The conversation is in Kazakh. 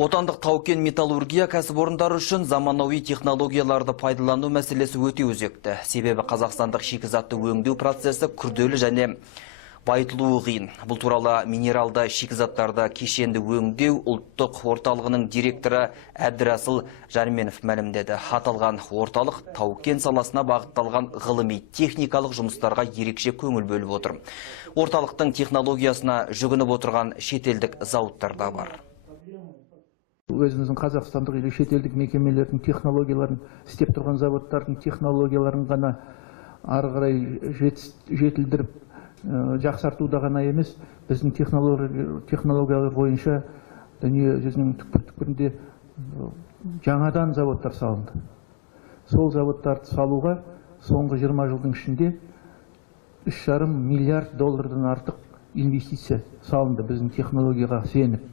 Отандық тау-кен металлургия кәсіпорындары үшін заманауи технологияларды пайдалану мәселесі өте өзекті. Себебі қазақстандық шикізатты өңдеу процесі күрделі және байытылуы қиын. Бұл туралы минералды шикізаттарды кешенді өңдеу ұлттық орталығының директоры Әбдірасыл Жарменов мәлімдеді. Аталған орталық тау-кен саласына бағытталған ғылыми техникалық жұмыстарға ерекше көңіл бөліп отыр. Орталықтың технологиясына жүгініп отырған шетелдік зауыттар да бар. Өзіміздің қазақстандық или шетелдік мекемелердің технологияларын, істеп тұрған заводтардың технологияларын ғана ары қарай жетілдіріп, жақсартуда ғана емес, біздің технологиялар бойынша дүние жүзінің түкпір-түкпірінде жаңадан заводтар салынды. Сол заводтарды салуға соңғы 20 жылдың ішінде 3,5 миллиард доллардан артық инвестиция салынды біздің технологияға сеніп.